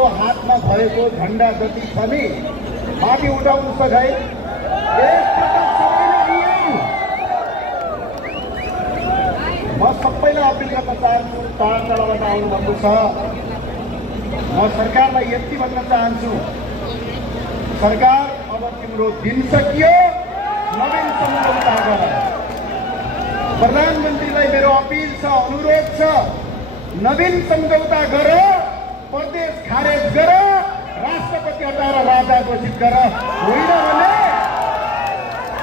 तपाईँको हातमा भएको झन्डा जति छ नि माथि उठाउनुहोस् त खै। म सबैलाई अपिल गर्न चाहन्छु, टाढाबाट आउनुभएको छ। म सरकारलाई यति भन्न चाहन्छु, सरकार अब तिम्रो दिन सकियो, नवीन सम्झौता गर। प्रधानमन्त्रीलाई मेरो अपिल छ, अनुरोध छ, नवीन सम्झौता गर, प्रदेश खारेज गर, राष्ट्रपति हटाएर राजा घोषित गर।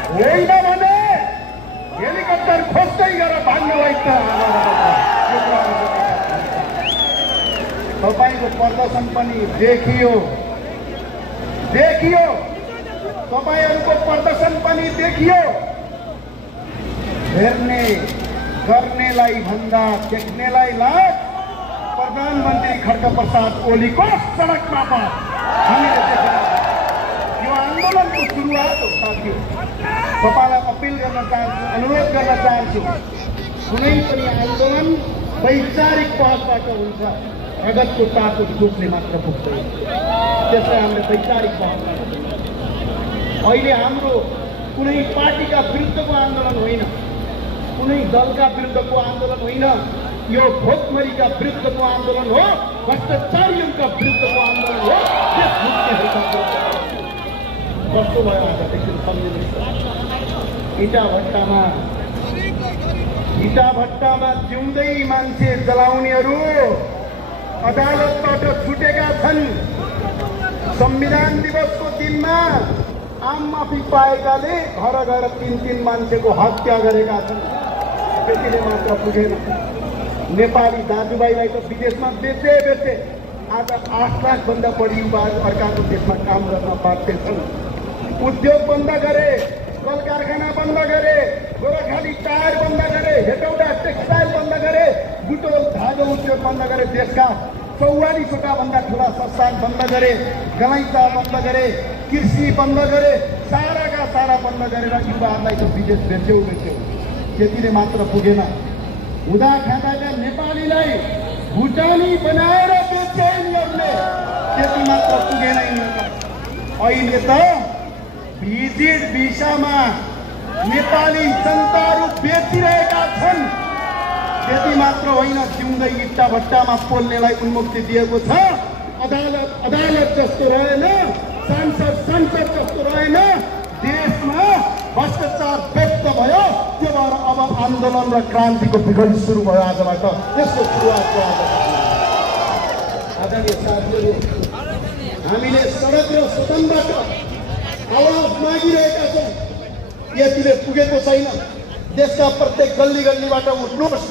होइन भने हेलिकप्टर खोज्दै गर, भाग्नलाई त तपाईँको प्रदर्शन पनि देखियो, तपाईँहरूको प्रदर्शन पनि देखियो। हेर्ने गर्नेलाई भन्दा देख्नेलाई लाग। प्रधानमन्त्री खड्गप्रसाद ओलीको सडकमा हामीले देखेका यो आन्दोलनको सुरुवात हो। साथी तपाईँलाई अपिल गर्न चाहन्छु, अनुरोध गर्न चाहन्छु, कुनै पनि आन्दोलन वैचारिक पहलबाट हुन्छ, रगतको ताको दुखले मात्र पुग्दैन। त्यसलाई हामीले वैचारिक पहलबाट अहिले हाम्रो कुनै पार्टीका विरुद्धको आन्दोलन होइन, कुनै दलका विरुद्धको आन्दोलन होइन, यो भोकमरीका विरुद्धको आन्दोलन हो, भ्रष्टाचारीका विरुद्धको आन्दोलन हो। कस्तो भयो आज एकदिन सम्झिनुहोस्। इटा भट्टामा जिउँदै मान्छे जलाउनेहरू अदालतबाट छुटेका छन्। संविधान दिवसको दिनमा आम माफी पाएकाले घर गएर 3 मान्छेको हत्या गरेका छन्। त्यतिले मात्र पुगेन, नेपाली दाजुभाइलाई त विदेशमा बेचे। आज 8 लाखभन्दा बढी युवाहरू अर्काको देशमा काम गर्न बाध्य छन्। उद्योग बन्द गरे, कल कारखाना बन्द गरे, गोराखाली टायर बन्द गरे, हेटौडा टेक्सटाइल बन्द गरे, बुटोल धागो उद्योग बन्द गरे, देशका 44वटा भन्दा ठुला संस्थान बन्द गरे, गलैँचा बन्द गरे, कृषि बन्द गरे, साराका सारा बन्द गरेर युवाहरूलाई त विदेश बेच्यौ। त्यतिले मात्र पुगेन, हुँदा खाँदाका नेपालीलाई भुटानी बनाएर बेचे यिनीहरूले। त्यति मात्र पुगेन यिनीहरूलाई। अहिले त भिजिट भिसामा नेपाली जनताहरू बेचिरहेका छन्। त्यति मात्र होइन, जिउँदै इट्टा भट्टामा पोल्नेलाई उन्मुक्ति दिएको छ। अदालत जस्तो रहेन, सांसद जस्तो रहेन, देशमा भ्रष्टाचार व्यक्त भयो। त्यो भएर अब आन्दोलन र क्रान्तिको विकल्प सुरु भयो आजबाट। त्यसको सुरुवात भयो आदरणीय साथीहरू। हामीले सडक र सदनबाट आवाज मागिरहेका छौँ, यतिले पुगेको छैन। देशका प्रत्येक गल्ली गल्लीबाट उठ्नुहोस्।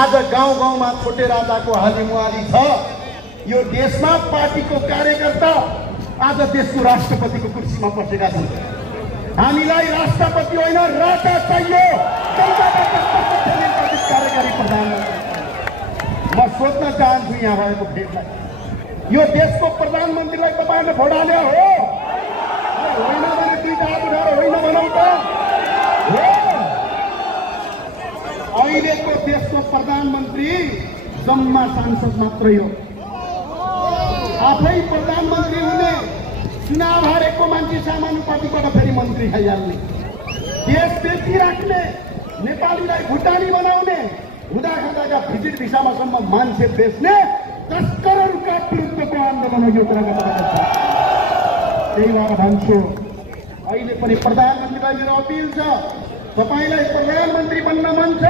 आज गाउँ गाउँमा छोटे राजाको हालिमुहाली छ। यो देशमा पार्टीको कार्यकर्ता आज देशको राष्ट्रपतिको कुर्सीमा बसेका छन्। हामीलाई राष्ट्रपति होइन, राजा चाहियो। कार्यकारी प्रधानमन्त्री म सोध्न चाहन्छु यहाँ भएको भेटलाई, यो देशको प्रधानमन्त्रीलाई तपाईँहरूले भोट हाल्यो हो? होइन भने 2 हात उठाएर होइन भनौँ त। अहिलेको देशको प्रधानमन्त्री जम्मा सांसद मात्रै हो। आफै प्रधानमन्त्री हुने, चुनाव हारेको मान्छे समानुपातिबाट फेरि मन्त्री खाइहाल्ने, देश बेचिराख्ने, नेपालीलाई भुटानी बनाउने, हुँदा खाँदाका भिजिट भिसामासम्म मान्छे बेच्ने तस्करहरूका विरुद्धको आन्दोलन हो यो कुराको तपाईँ छ। त्यही भएर भन्छु, अहिले पनि प्रधानमन्त्रीलाई मेरो अपिल छ, तपाईँलाई प्रधानमन्त्री बन्न मन छ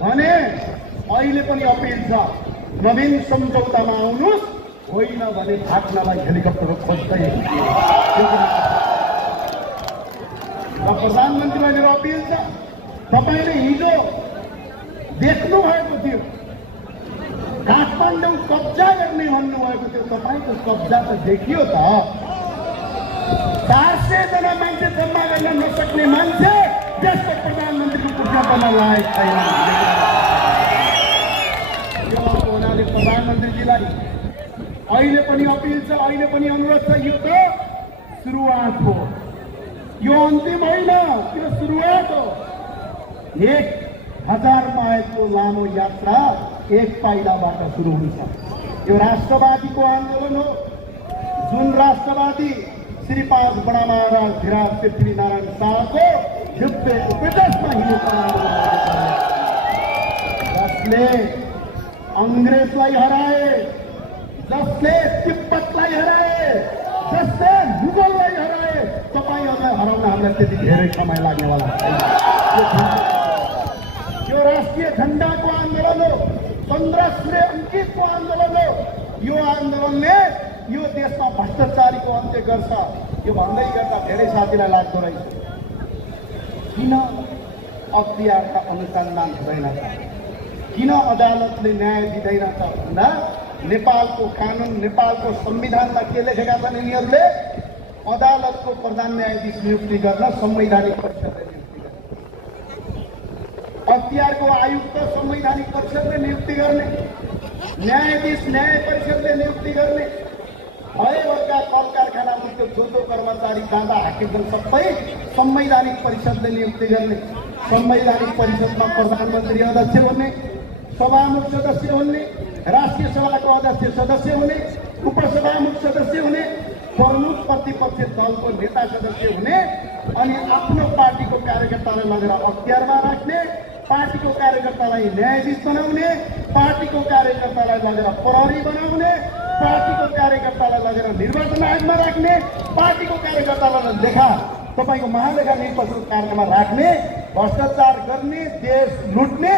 भने अहिले पनि अपिल छ, नवीन सम्झौतामा आउनुहोस्। होइन भने भाग्नलाई हेलिकप्टर खोज्दै। प्रधानमन्त्रीलाई मेरो अपिल छ, तपाईँले हिजो देख्नु भएको थियो काठमाडौँ कब्जा गर्ने भन्नुभएको थियो। तपाईँको कब्जा त देखियो त। 400 जना मान्छे जम्मा गर्न नसक्ने मान्छे देशको प्रधानमन्त्रीको कुर्सीमा बन्न लायक छैन। यो हुनाले प्रधानमन्त्रीजीलाई अहिले पनि अपिल छ, अहिले पनि अनुरोध छ, यो त सुरुवात हो, यो अन्तिम होइन, यो सुरुवात हो। 1000 माइलको लामो यात्रा एक पाइलाबाट सुरु हुन्छ। यो राष्ट्रवादीको आन्दोलन हो, जुन राष्ट्रवादी श्री 5 बडा महाराज धीराज पृथ्वीनारायण शाहको युद्ध उपदेशमा हिँडेको आन्दोलन, जसले अंग्रेजलाई हराए, जसले तिब्बतलाई हराए, जसले मुगललाई हराए। तपाईहरुलाई हराउन हामीलाई त्यति धेरै समय लाग्नेवाला छैन। यो राष्ट्रिय झण्डाको आन्दोलन हो, 15 सूर्य अंकितको आन्दोलन हो। यो आन्दोलनले यो देशमा भ्रष्टाचारीको अन्त्य गर्छ। यो भन्दै गर्दा धेरै साथीलाई लाग्दो रहेछ, किन अख्तियारका अनुसन्धान हुँदैन त, किन अदालतले न्याय दिँदैन त भन्दा नेपालको कानुन, नेपालको संविधानमा के लेखेका छन् यिनीहरूले? अदालतको प्रधान न्यायाधीश नियुक्ति गर्न संवैधानिक परिषदले नियुक्ति गर्ने, अख्तियारको आयुक्त संवैधानिक परिषदले नियुक्ति गर्ने, न्यायाधीश न्याय परिषदले नियुक्ति गर्ने, भएका कल कारखाना उद्योग जो कर्मचारी जाँदा हाकिमहरू सबै संवैधानिक परिषदले नियुक्ति गर्ने। संवैधानिक परिषदमा प्रधानमन्त्री अध्यक्ष हुने, सभामुख सदस्य हुने, राष्ट्रिय सभाको अध्यक्ष सदस्य हुने, उपसभामुख सदस्य हुने, प्रमुख प्रतिपक्ष दलको नेता सदस्य हुने, अनि आफ्नो पार्टीको कार्यकर्तालाई लगेर अख्तियारमा राख्ने, पार्टीको कार्यकर्तालाई न्यायाधीश बनाउने, पार्टीको कार्यकर्तालाई लगेर प्रहरी बनाउने, पार्टीको कार्यकर्तालाई लगेर निर्वाचन आयोगमा राख्ने, पार्टीको कार्यकर्तालाई लेखा तपाईको महालेखा निरीक्षक कार्यमा राख्ने, भ्रष्टाचार गर्ने, देश लुट्ने,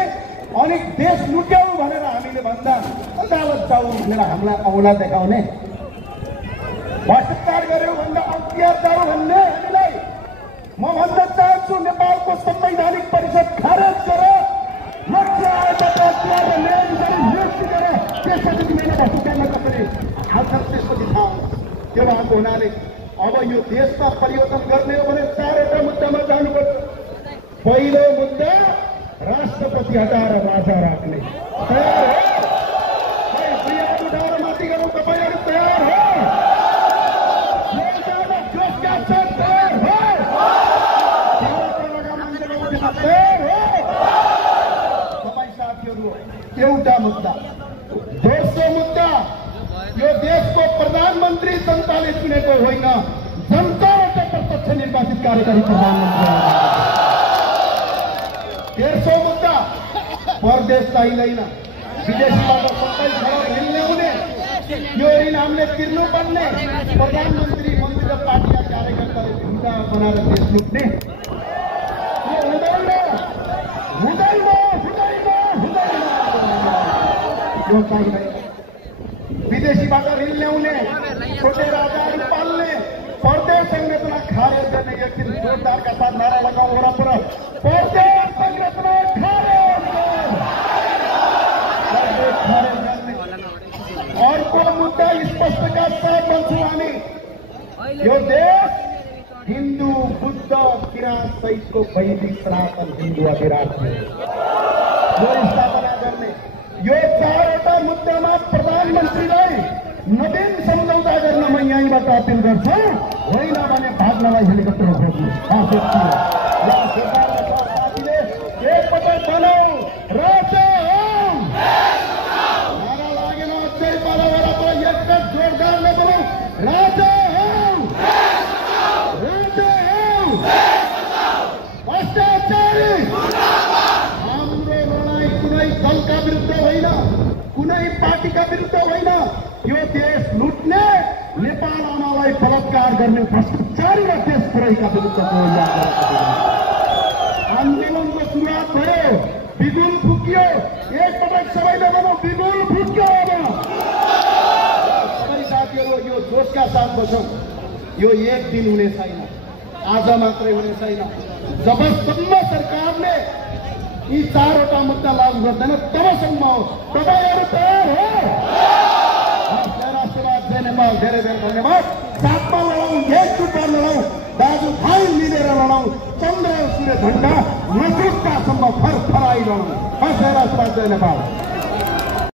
अनि देश लुट्यौ भनेर हामीले भन्दा अदालत जाऊ भनेर हामीलाई औला देखाउने, भ्रष्टाचार गर्यो भन्दा अख्तियार जाऊ भन्ने हामीलाई। म भन्न चाहन्छु नेपालको संवैधानिक परिषद खारेज गर, लक्ष्य आयोगबाट अख्तियार र न्यायाधीशलाई नियुक्ति गर, त्यसपछि तिमीले भ्रष्टाचारमा कसरी हाल्छ त्यसपछि थाहा हुन्छ। त्यो भएको हुनाले अब यो देशमा परिवर्तन गर्ने हो भने 4वटा मुद्दामा जानुपर्छ। पहिलो मुद्दा राष्ट्रपति हटाएर राजा राख्ने, तयार हो? दुई हात उठाएर माथि गरौँ, तपाईहरु तयार हो? जोसका साथ तयार हो? तयार हो? तपाईँ साथीहरु, एउटा मुद्दा। दोस्रो मुद्दा, यो देशको प्रधानमन्त्री जनताले चुनेको होइन, जनताबाट प्रत्यक्ष निर्वाचित कार्यकारी प्रधानमन्त्री। तेस्रो मुद्दा, परदेश चाहिँदैन, विदेशबाट 27 करोड ऋण ल्याउने, यो ऋण हामीले तिर्नुपर्ने, प्रधानमन्त्री मन्त्री र पार्टीका कार्यकर्ताले भिसा बनाएर देश लुट्ने, यो हुँदैन, हुँदैन, हुँदैन, हुँदैन, यो चाहिँदैन। विदेशीबाट ऋण ल्याउने, छोटे राजाहरू पाल्ने, परदेश संरचना खारेज गर्ने, एकछिन जोरदारका साथ नारा लगाउँ वरपर, परदेश संरचना खारेज गर्ने। अर्को मुद्दा स्पष्टका साथ भन्छौँ हामी, यो देश हिन्दू, बुद्ध, किराँत सहितको वैदिक सनातन हिन्दू विराट यो स्थापना गर्ने। यो 4वटा मुद्दामा प्रधानमन्त्रीलाई नवीन सम्झौता गर्न म यहीँबाट अपिल गर्छु, होइन भने भाग्नलाई हेलिकप्टर खोज्नु। साथीले एकपटक बनाऊ, राजा हौ, नारा लागेन, अझै पालाबाट एकपटक जोरदारले बनाऊ, राजा हौ, राजा हौ, भ्रष्टाचारी। हाम्रो लडाईँ कुनै दलका विरुद्ध होइन, कुनै पार्टीका विरुद्ध होइन, यो देश लुट्ने, नेपाल आमालाई बलात्कार गर्ने भ्रष्टाचारी र देशद्रोहीका विरुद्धको आन्दोलनको सुरुवात भयो, बिगुल फुक्यो, एकपटक सबैले भनौँ बिगुल फुक्यो। सबै साथीहरू यो जोसका साथ बसौँ, यो एक दिन हुने छैन, आज मात्रै हुने छैन। जबसम्म सरकारले यी 4वटा मुद्दा लागू गर्दैन तबसम्म हो। तपाईहरु तयार हो? जय नेपाल, धेरै धेरै धन्यवाद। साथमा लडौँ, एकजुट भएर लडौँ, दाजुभाइ मिलेर लडौँ, चन्द्र सूर्य झण्डा नजुकतासम्म फरफराइ लडौँ। जय नेपाल।